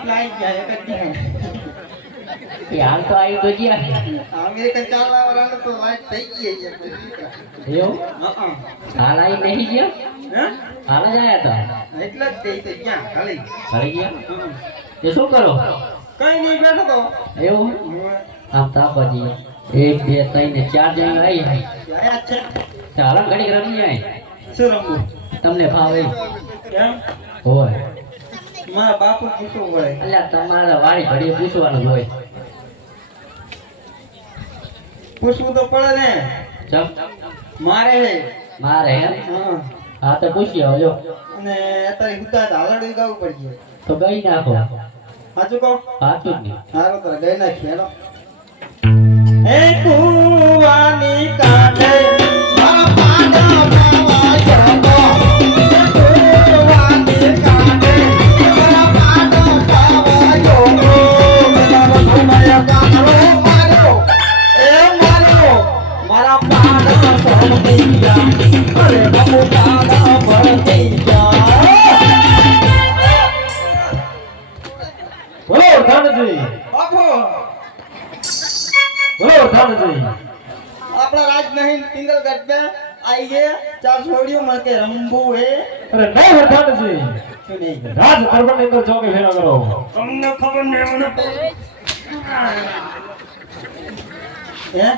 એટલે આવી ગયા એક જ એ હાલ તો આવી તો ગયા અમેરિકન ચાલવા વાળાને તો લાઈટ થઈ ગઈ છે એવું હાલ આવી નહીં ગયા હે હાલ જ આવ્યા હતા એટલે જ થઈ તો ક્યાં ખાલી ઘરે ગયા એ શું કરો કઈ નહીં બેઠો તો એવું આમ તાપજી 1 2 3 ને 4 જણ આવી આયા છે ચાલો ઘડી રમી આય શું રમવું તમને ફાવે કેમ હોય મારા બાપુ પૂછવું પડે અલ્યા તમારા વાળી ઘડીએ પૂછવાનું હોય પૂછવું તો પડે ને ચમ મારે હે મારે એમ હા હા તો પૂછી આવજો અને અત્યારે ગુતા હાલડી ગાવું પડી તો ગઈ નાખો સાચું કહો સાચું જ નહીં હારો તો ગઈ નાખી હેલો એ કુવાની કાઢે મારા પાડા પાવા જતો કુવાની કાઢે મારા પાડા પાવા જતો મારા ભૂમાયા કાઢો મારો એ મારો મારા પાડા સોમતી જા અરે બાપુ પાડા ભરતી જા બોલો ધાનજી બાપુ બોલો ધાનજી આપણા રાજમહેલ પિંગલગઢ में आई है 4 छोड़ियों मर के रंबू है અરે નહીં ધાનજી શું નહીં રાજ દરબારની અંદર ચોકે ફેરા કરો તમને ખબર નહીં મને હે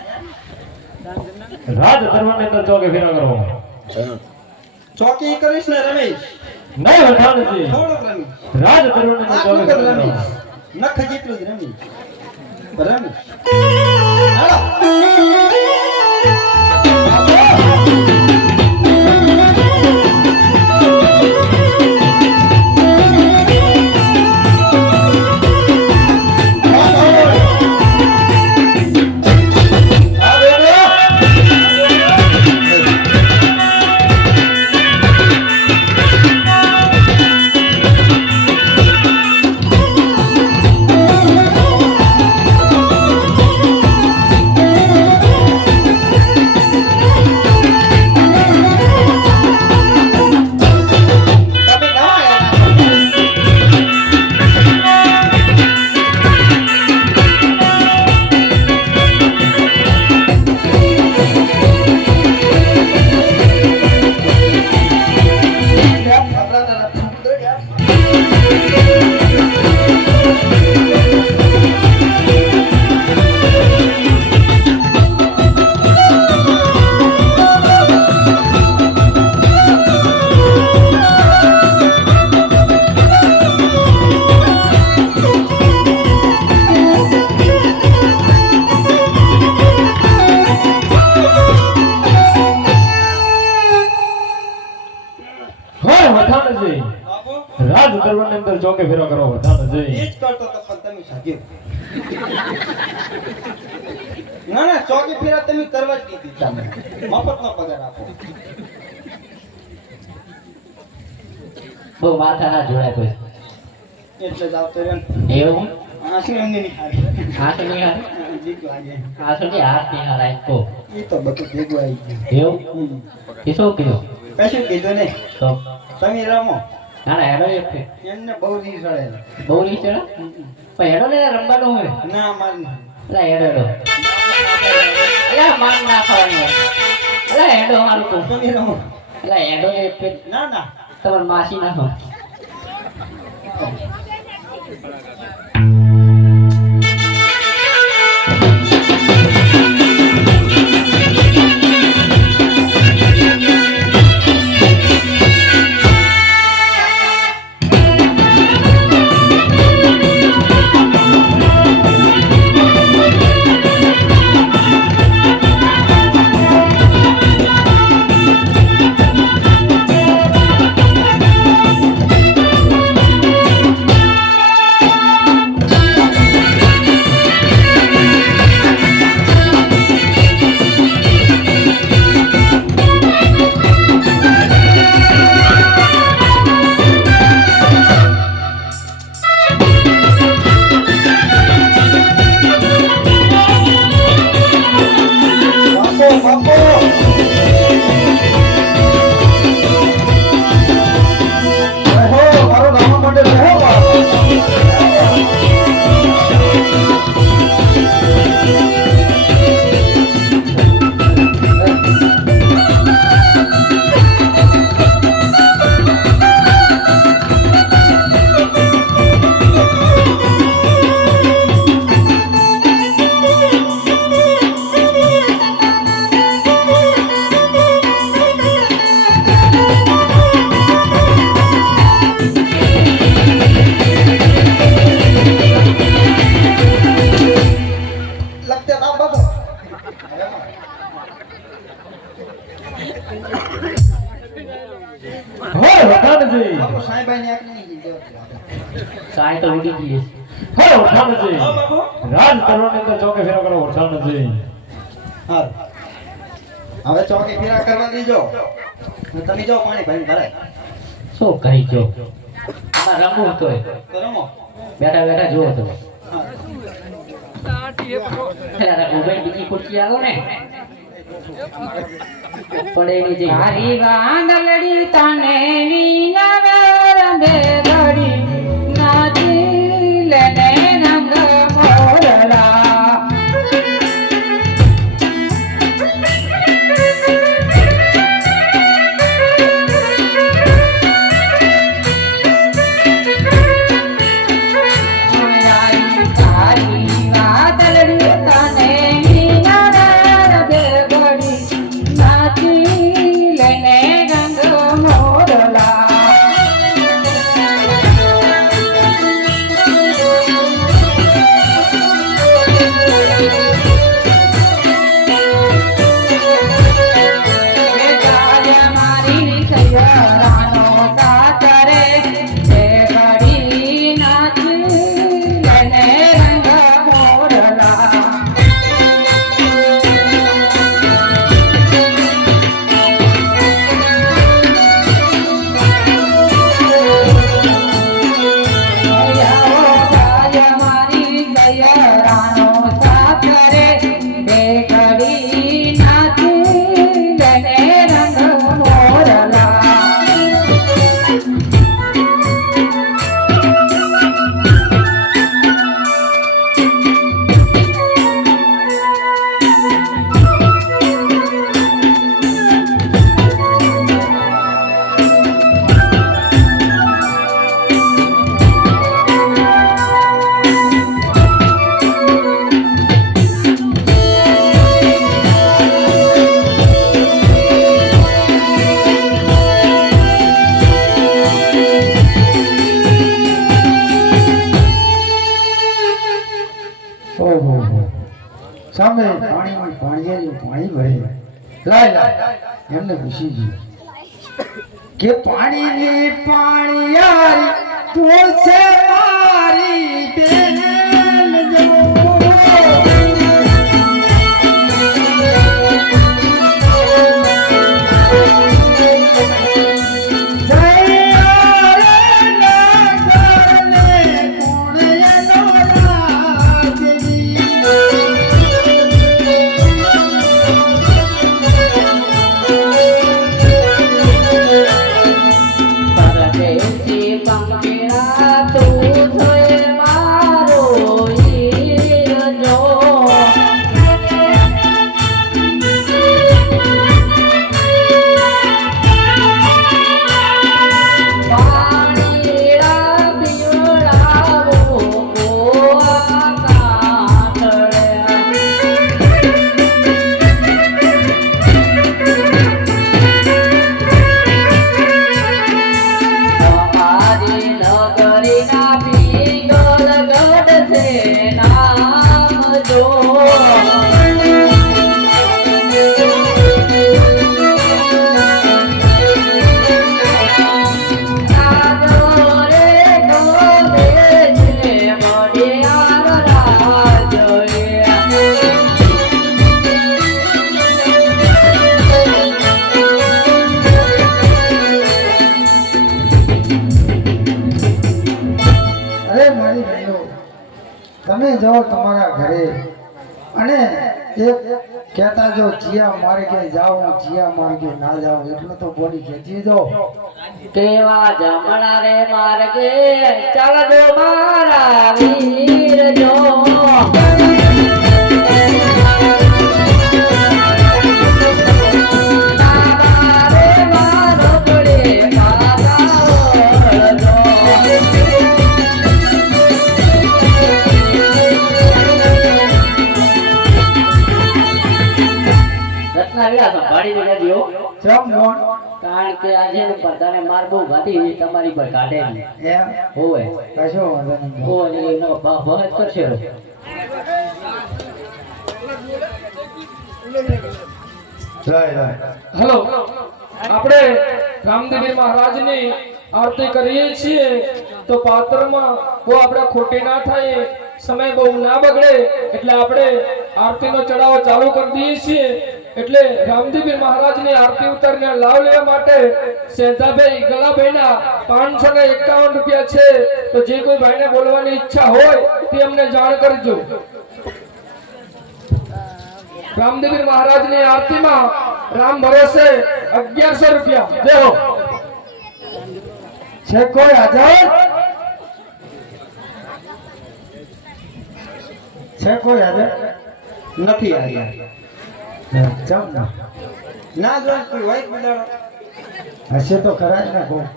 રાજ દરબારની અંદર ચોકે ફેરા કરો ચોકી કરીશ ને રમેશ નહીં ધાનજી થોડુંક રમીશ રાજ દરબારની અંદર આટલું ચોકે જ ફેરા કરો રમીશ નખ જેટલું જ રમીશ રમીશ હાલો રાજ દરબારની અંદર ચોકે ફેરા કરો ધાનજી એ જ કરતો તો પણ તમે સાધ્યો ના ના ચોકી ફેરા તમે કરવા જ નહીં દીધા મફતનો પગાર આપો બહુ માથા ના જોડાય કોઈ એટલે જ આવતો રહ્યો એવું આંસુ એમને નહીં ખાય આંસુ નહીં હારે જીતું આજે આંસુ નહીં હાથ નહીં હારાય કો એ તો બધું ભેગું આવી ગયું એવું એ શું કીધું કશું કીધું નહીં તો તમે રમો ના ના હેડો એક એમને બહુ રીસ ચડે બહુ નહીં ચડે પણ હેડો ને રમવાનું હોય ના માર નહીં એટલે હેડો હેડો એટલે માર ના ખાવાનું એટલે હેડો મારું તો તમે રમો એટલે હેડો ને એક ના ના તમારે માસી નાખો આ તો ઉડી ગઈ છે. હે વરધાનજી હા બાપુ રાજ દરબારની અંદર ચોકે ફેરો કરો વરધાનજી. હા હવે ચોકી ફેરા કરવા દીજો ને તમે જાઓ પાણી ભરીને ઘરે શું કરી જો આમાં રમવું તોય તો રમો બેઠા બેઠા જુઓ તો હા પેલા મોબાઈલ બીજી ખુરશી આવો ને પડે નીચે હારી વાંદલડી તને વિના રંગે ઘડી નાચી લેને રંગ મોરલા સામે પાણી ભરે લાય એમને પૂછી ગયું કે પાણીની પાણીયારી તું છે મારી બેન તમે જાઓ તમારા ઘરે અને એક કહેતા જો જીયા માર્ગે જાઓ જીયા માર્ગે ના જાઓ એટલું તો બોલી કહેતી જો કેવા જમણા રે માર્ગે ચાલજો મારા વીર જો કારણ કે આજે બધાને માર બહુ ગાતી તમારી પર કાઢે એમ હોય કશો વાંધો નહીં હોય એનો બહત કરશે હેલો આપણે રામદેવી મહારાજની આરતી કરીએ છીએ તો પાત્રમાં બહુ આપણે ખોટી ના થાય, સમય બહુ ના બગડે, એટલે આપણે આરતીનો ચડાવો ચાલુ કરી દઈએ છીએ. એટલે રામદેવપીર મહારાજની આરતી ઉતારીને લાવ લેવા માટે સેજાભાઈ ગલાભાઈના 551 રૂપિયા છે. તો જે કોઈ ભાઈને બોલવાની ઈચ્છા હોય તે અમને જાણ કરજો. રામદેવપીર મહારાજની આરતીમાં રામ ભરોસે 1100 રૂપિયા. જય હો. છે કોઈ હાજર? છે કોઈ હાજર? નથી આવ્યા. ચમ ના ના જોઈ કોઈ હોય બિલાડો હશે તો ખરા જ ને કોઈ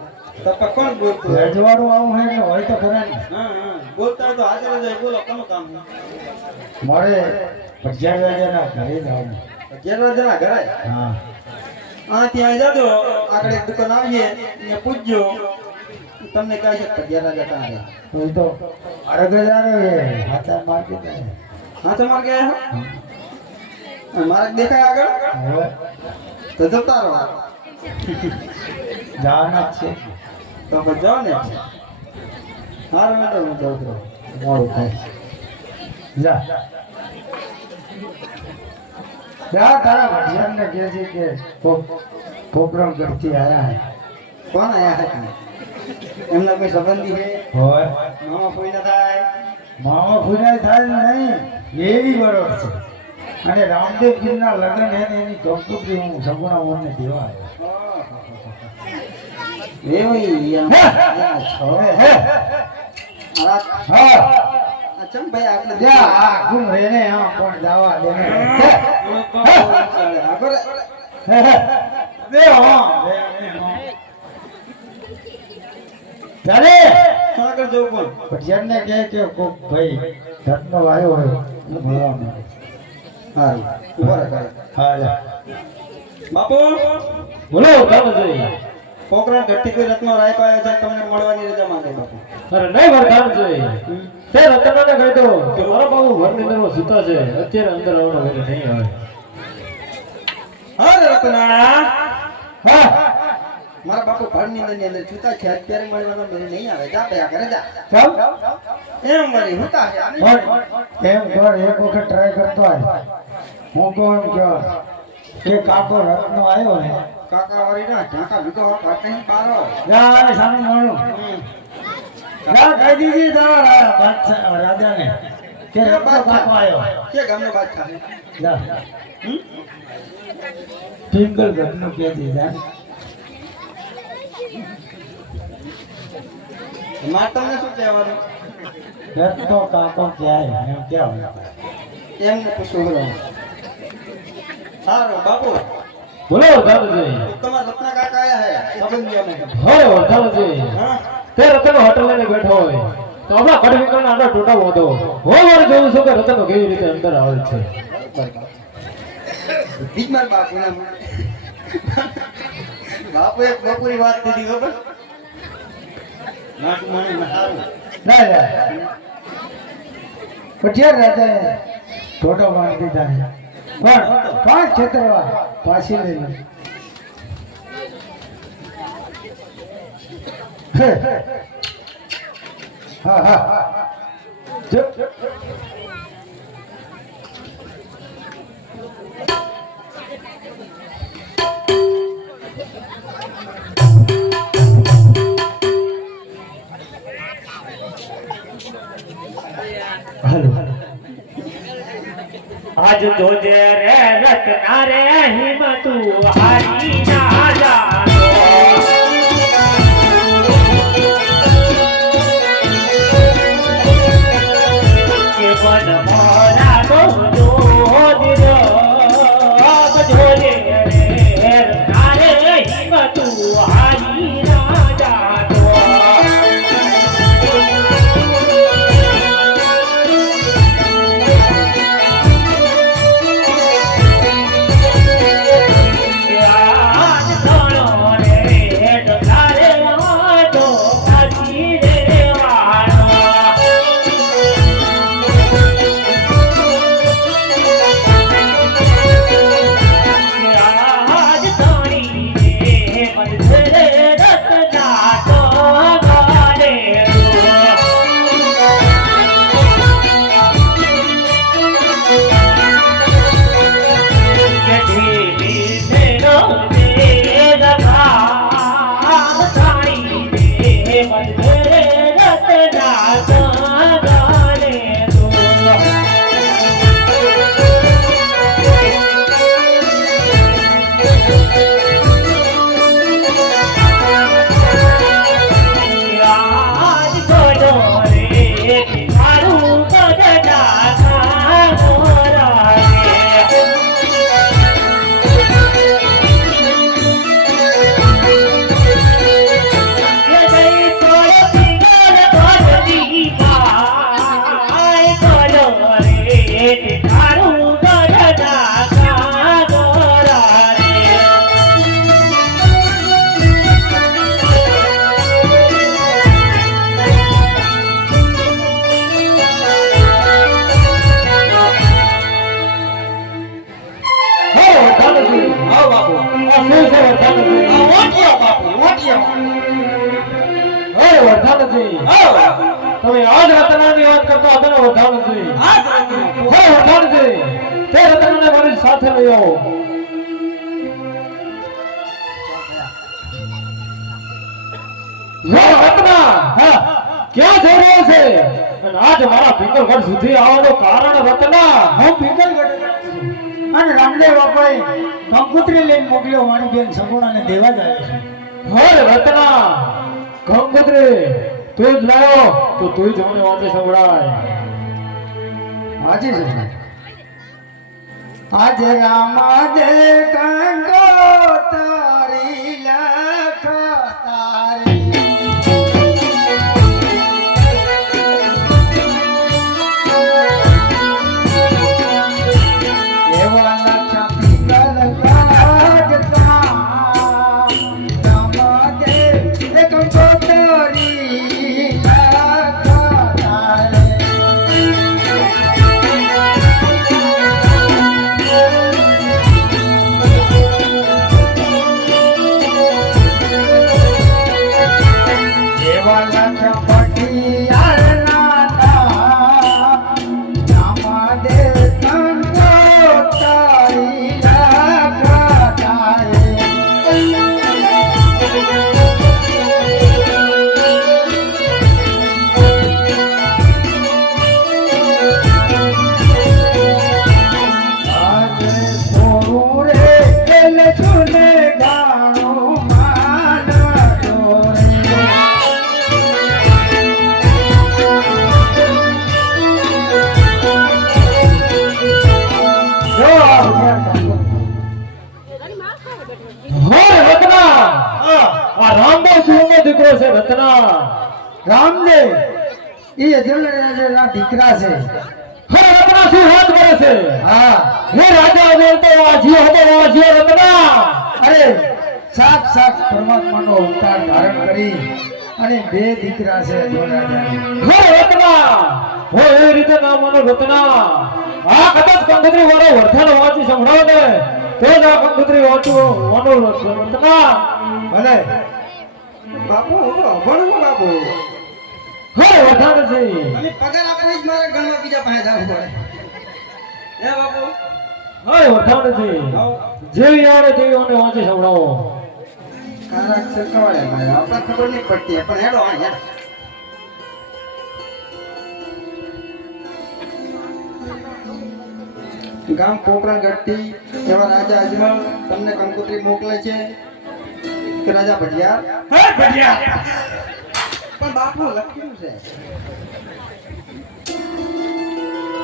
તો પણ કોણ બોલતું હોય? રજવાડું આવું હોય ને હોય તો ખરા ને. હા હા બોલતા હોય તો હાજર જ હોય. બોલો કોનું કામ છે? મારે 11 વાગ્યાના ઘરે જવાનું. 11 જણા ઘરે. હા હા ત્યાં જાજો, આગળ એક દુકાન આવીએ ને પૂછજો, તમને કહે છે 11 જતા આવે. તો એ તો 11,000 હાથા માર્કેટ હા તો મારે ગયા મારે દેખાય આગળ હવે તો જતા રહો. જવાના જ છે. તો પછી જાઓ ને. સારું મેડમ હું જાઉં છું. મોડું થાય. જા જા તારા ભટિયાને કહે છે કે પ્રોગ્રામ કરતી આયા હે. કોણ આયા છે? એમના કોઈ સંબંધી છે? હોય મામા કોઈ ના થાય? મામા ફૂનાય થાય નહીં એવી બરોબર છે. અને રામદેવ પીરના લગ્ન એને એની કંકોત્રી હું સગુણાઓને દેવા એવું યાર. હે આ હા ચમ ભાઈ આપણે જા આ ગુમ રેને હા પણ દાવા દેને આગળ દે હા ચાલે આગળ જવું કોણ? ભટિયાને કહે કે કોક ભાઈ રત્નો આવ્યો હોય મળવાનું. હારું ઉભા રહે કરે. હા જા બાપુ બોલો ધનજી. પોકરણ ઘટી કોઈ રત્નો રાયકો આવ્યો છે, તમને મળવાની રજા માંગે બાપુ. અરે નહીં મારે ધનજી. તે રતનને કહી દો કે મારા બાબુ ઘરની અંદરમાં સૂતા છે, અત્યારે અંદર આવવાનો ઘરે નહીં આવે. હા રત્ના. હા મારા બાપુ ઘરની અંદર છૂટા છે, અત્યારે મળવાનો મેળ નહીં આવે. જા ભયા ઘરે જા. ચાલ એમ વળી હુતા છે આને. એમ કર એક વખત ટ્રાય કરતો આય. હું કહું એમ કે કાકો રત્નો આવ્યો ને કાકા વાળી ના ઢાકા ભીગો પાટે પારો. જા સાનું માનું જા કહી દીધી તારા બાદશાહ રાજાને કે રત્નો કાકો આવ્યો. કે ગામનો બાદશાહ છે? જા પિંગલ ઘરનું કહી દીધા. મારે તમને શું કહેવાનું? રત્નો કાકો ક્યાંય એમ કેવું એમને પૂછવું બોલો. સારું બાપુ બોલો ધનજી. તમારા રત્ના કાકા આયા હે સંબંધીઓને. હો ધનજી. હા તે રતન હોટલ લઈને બેઠો હોય તો હમણાં કડવીકરના આડા ટોટા વધો હું મારે જોઉં છું કે રતન કેવી રીતે અંદર આવે છે. બીજમાર બાપુ ના બાપુ એક બપોરી વાત દીધી ખબર? નાટ મને સારું ના ના પટિયાર રાજાએ ફોટો બાંધી દીધા પણ 5 ક્ષેત્રવા પાછી લઈ લે. હા હા જો હાલો આજ જોજે રે રત્ના રે હિંમતું હારી ના જાનો કે બન મોરા નો જોજ જોજે રે રત્ના રે હિંમતું હારી ના જાનો વરદાનજી તમે આજ રતનાની વાત કરતા હતા ને વરદાનજી હે વરદાનજી તે રતનને મારી સાથે લઈ આવો રત્ના હા ક્યાં જઈ રહ્યો છે અને આજ મારા પિંગલગઢ સુધી આવવાનું કારણ રત્ના હું પિંગલગઢ અને રામદેવ બાપાએ કંકુત્રી લઈને મોકલ્યો વાણીબેન સગુણાને દેવા જાય છે. હર રત્ના કંકોત્રી તું જ લાયો તો તું જ મને વાંચે સંભળાય હાજી છે આજે રામા દે કંકોત્રી લખ તારી એવા લખ્યા પિંગલગઢ રામા દે કંકોત્રી લખ તારી દીકરો છે રત્ના રામદેવ એ અજલના દીકરા છે. હે રત્ના શું વાત કરે છે હા હે રાજા બોલતો વાજીઓ હતો વાજીઓ રત્ના અરે સાક્ષાત પરમાત્માનો અવતાર ધારણ કરી અને બે દીકરા છે જોરાજાને. હે રત્ના હો એ રીતે ના માનો રત્ના આ કદાચ કંકોત્રી વાળો વર્ધાનો વાંચી સંભળાવો ને તો જ આ કંકોત્રી વાંચું માનો રત્ના ભલે બાપુ હું તો અભણ બાપુ હે વર્ધાનજી અને પગાર આપવી જ મારા ઘરમાં બીજા પાસે જવું પડે હે બાપુ હે વર્ધાનજી જેવી આવે તેવી મને વાંચી સંભળાવો કારા અક્ષર કવાડે મારે આપણે ખબર નહીં પડતી પણ હેડો અહીંયા ગામ પોકરણ ગઢથી એવા રાજા અજમલ તમને કંકોત્રી મોકલે છે કે રાજા ભટિયાર હે ભટિયા પણ બાપુ લખ્યું છે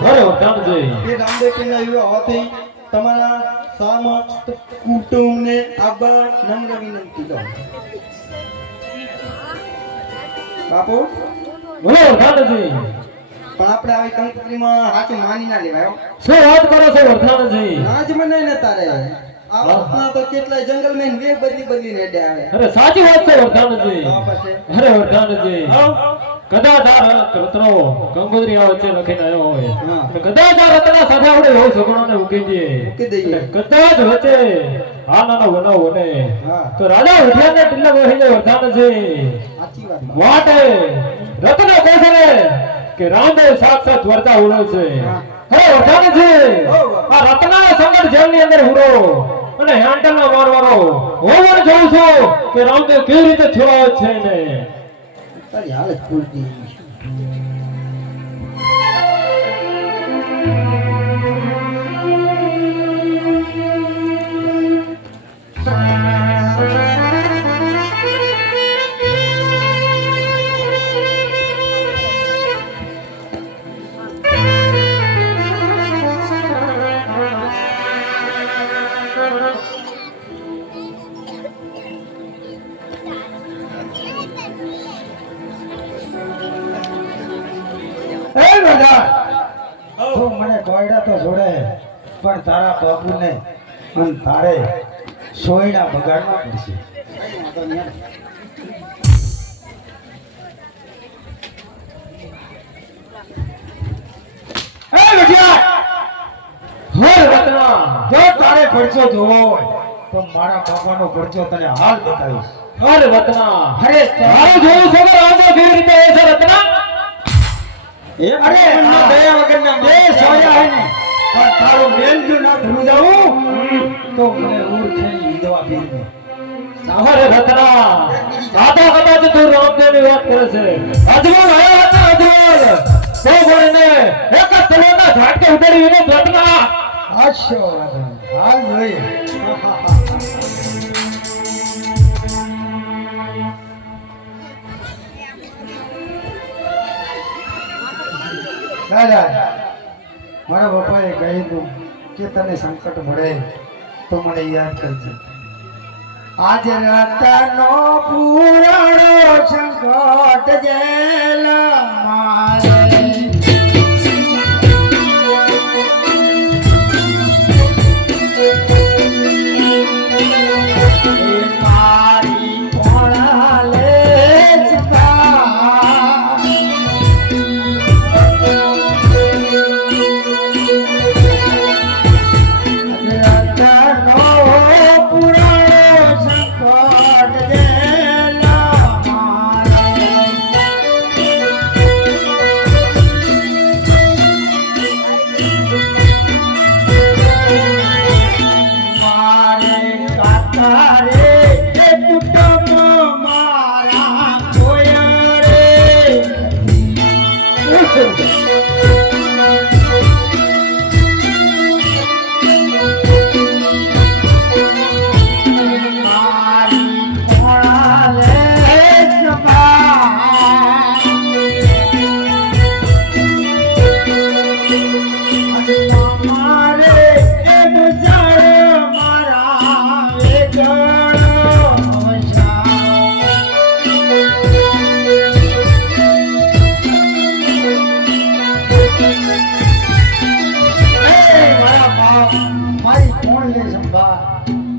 હે વર્ધાનજી એ રામદેવજીના યુવા હોવાથી તમારા સમસ્ત કુટુંબને આભાર નમ્ર વિનંતી કરો બાપુ બોલો વર્ધાનજી પણ આપણે આવી કંકોત્રીમાં સાચું માની ના લેવાય હો. શું વાત કરો છો વર્ધાનજી આજ મને ન તારે આ વખતના તો કેટલાય જંગલમાં વેગ બદલી રેડે આવે અરે સાચી વાત છે વર્ધાનજી તો પછી અરે વર્ધાનજી કદાચ આ રત્નો કંકોત્રી આ વચ્ચે લખીને આવ્યો હોય હા. અને કદાચ આ રત્ના સાથે આપણે એવો સગુણોને મૂકી દઈએ મૂકી દઈએ. અને કદાચ વચ્ચે આ નાનો બનાવ બને હા. તો રાજા વિઠ્ઠલને ટિલ્લા બેસી જાય વર્ધાનજી સાચી વાત વાટે રત્નો કહે કે રામદેવ સાક્ષાત વર્તા ઉડે છે હા. હે વર્ધાનજી આ રત્ના સંગઠ જેલની અંદર હુરો અને હેન્ડલનો મારવારો હું પણ જોઉં છું કે રામદેવ કેવી રીતે છોડાવે છે ને તારી હાલત પૂરતી એ બધા તું મને કોયડા તો જોડે પણ તારા બાપુને અને તારે સોયડા બગાડવા પડશે. કઈ વાંધો નહીં એ લઠિયા હે રત્ના જો તારે પરચો જોવો હોય તો મારા બાપાનો પરચો તને હાલ બતાવીશ. અરે રત્ના અરે તારું જોવું છે કે રામદેવ કેવી રીતે એ છે રત્ના એ અરે ભગવાનના દયા વગરના બે સોયા હે ને પણ તારું મેલ જો ના ધરું જાવું તો મને ઓળખે લીધવા પીરને અરે રત્ના દાદા કદાચ તું રામદેવની વાત કરે છે અજમલ આવ્યો હતો અજમલ તો બોલીને એક જ તલવારના ઝાટકે ઉડાડી એને રત્ના આશો હાલ જોઈએ દાદા મારા પપ્પાએ કહ્યું કે તને સંકટ મળે તો મને યાદ કરજે આજ રતનો પુરાણો સંકટ જેલા મારે મારી કોણા લે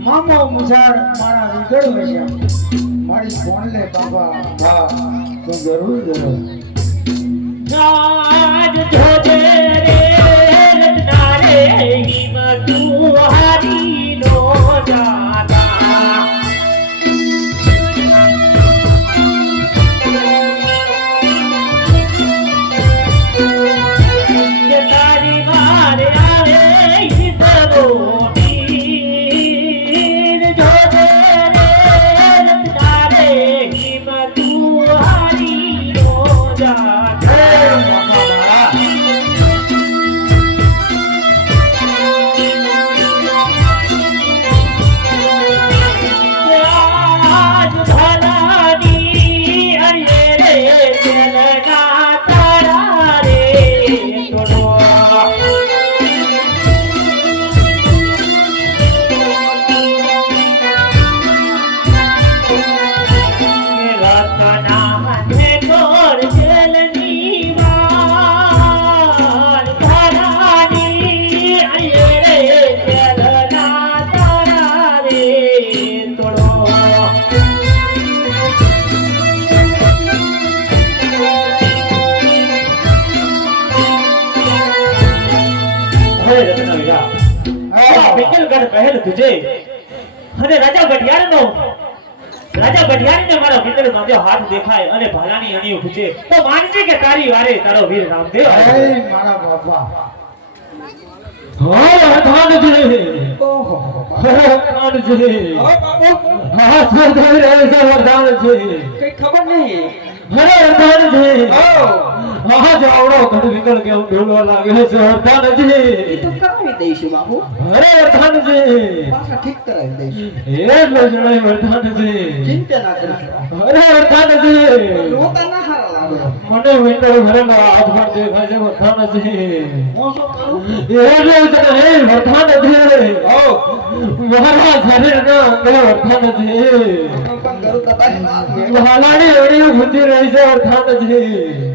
મામો મુસાર મારા વિગડ વસ્યા મારી ફોન લે બાબા વાહ તો જરૂર જરૂર રાજ ધોજે રે રત્ના રે હિમ તું હારી નો જાતા કે તારી મારે આવે હિતરો પહેલ તુજે અને રાજા ભટિયારનો મારા મિત્ર બાંધ્યો હાથ દેખાય અને ભાલાની અણી ઉઠે તો માનજે કે તારી વારે તારો વીર રામદેવ એ મારા બાપા હા ધાનજી ઓહો ધાનજી હવે બાપુ હા સર રહે છે ધાનજી કઈ ખબર નહીં અરે ધાનજી હા જાવડો ઘડ વિકળ કે હું ઢોલવા લાગ્યો છે ધાનજી તો કરાવી દઈશું બાપુ અરે ધાનજી પાછા ઠીક કરાવી દઈશું એટલો જણાય ધાનજી ચિંતા ના કરશો અરે ધાનજી રોતા ના હારા લાગે મને વિંદર ભરેલા હાથ પર દેખાય છે ધાનજી હું શું કરું એટલો જણાય ધાનજી ઓ મારા શરીરના અંદર ધાનજી પણ કરું તો તારી વાત ને ભાલાની અડી ગુંજી રહી છે ધાનજી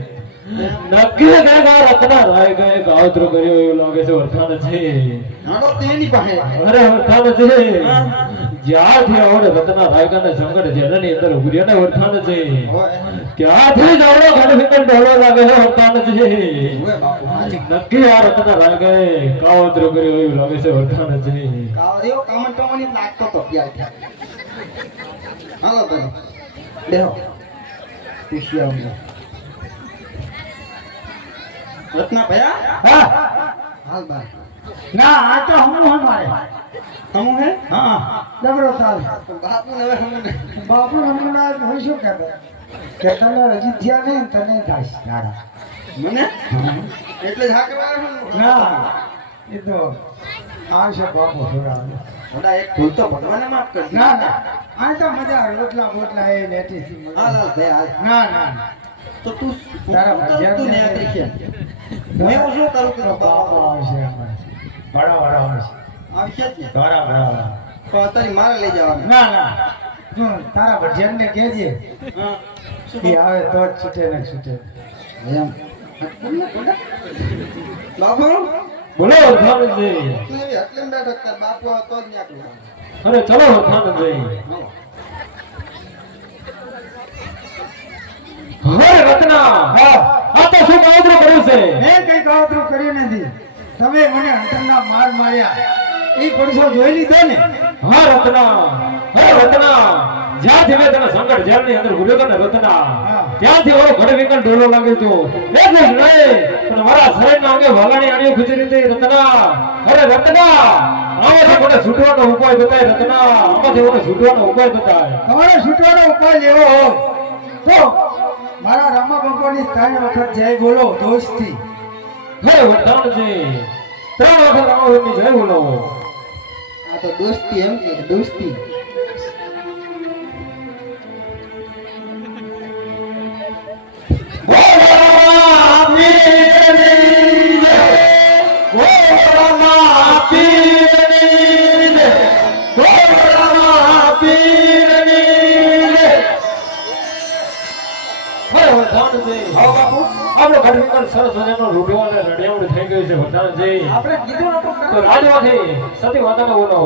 નક્કી કાકા રત્ના રાય ગયે ગાવત્ર કર્યો એવું લાગે છે વરખાનજી હાલો તેની પાસે અરે વરખાનજી જ્યાંથી આવડે રત્ના રાયકાને સંગઠ જેલની અંદર ઉભર્યા ને વરખાનજી ત્યાંથી જ આવડો ઘડ વિકલ ઢોળો લાગે છે વરખાનજી ઓય બાપુ હાજી નક્કી આ રત્ના રાય ગયે ગાવત્ર કર્યો એવું લાગે છે વરખાનજી કાવ દેવો કામન ટમની લાગતો તો પ્યાર હાલો તો બેહો પૂછી આવું રત્ના ભયા હા હાલ બા ના આ તો હમું મારે હમું હે હા ડબરો તાલ બાપુ ને હવે હમું ને બાપુ હમણાં હું શું કહેતો કે તને હજી થયા નહીં તને થાય દાડા મને એટલે જ હા કરવા ના એ તો આવશે બાપુ થોડા થોડા એક ભૂલ તો ભગવાને માફ કરી ના ના આ તો મજા આવે રોટલા બોટલા એ લેટી થી હાલ હાલ ભયા હાલ ના ના તો તું તારા તારા ભજન તું ને- ને કરી છે હું એવું શું કરું કે તો બાપુ આવશે અમારે વડા વડા આવશે આવશે જ ને વડા વડા તો અત્યારે મારે લઈ જવાનું ના ના તું તારા ભજન ને કહેજે હા શું એ આવે તો જ છૂટે ને છૂટે એમ બાપુ બોલો વરદાનજી તું એવી હટલેમ બેઠો કે બાપુ આવે તો જ નીકળું અરે ચલો વરદાનજી હરે રત્ના હા આ તો શું કાવતરું કર્યું છે મેં કઈ કાવતરું કર્યું નથી તમે મને હંટરના માર માર્યા એ પડસો જોઈ લીધો ને હા રત્ના હે રત્ના જ્યાંથી મેં તને સંકટ જેલની અંદર ભૂલ્યો હતો ને રત્ના હા. ત્યાંથી ઓલો ઘડે વિકલ ડોલો લાગ્યો તો એટલે જ નહીં પણ મારા શરીરના અંગે ભલાણી આણીઓ ખીચી હતી રત્ના અરે રત્ના આમાંથી મને છૂટવાનો ઉપાય બતાય રત્ના આમાંથી મને છૂટવાનો ઉપાય બતાય તમારે છૂટવાનો ઉપાય લેવો હોય તો મારા રામા બાપાની 3 વખત જય બોલો દોસ્તી હે વરદાનજી 3 વખત રામાવરની જય બોલો આ તો દોસ્તી એમ કે દોસ્તી આપણો ઘડવીકર સરસ મજાનો રૂઢો અને રડિયામણું થઈ ગયું છે વરદાનજી આપણે કીધું નતું તો રાજમાંથી સતી માતાનો બોલો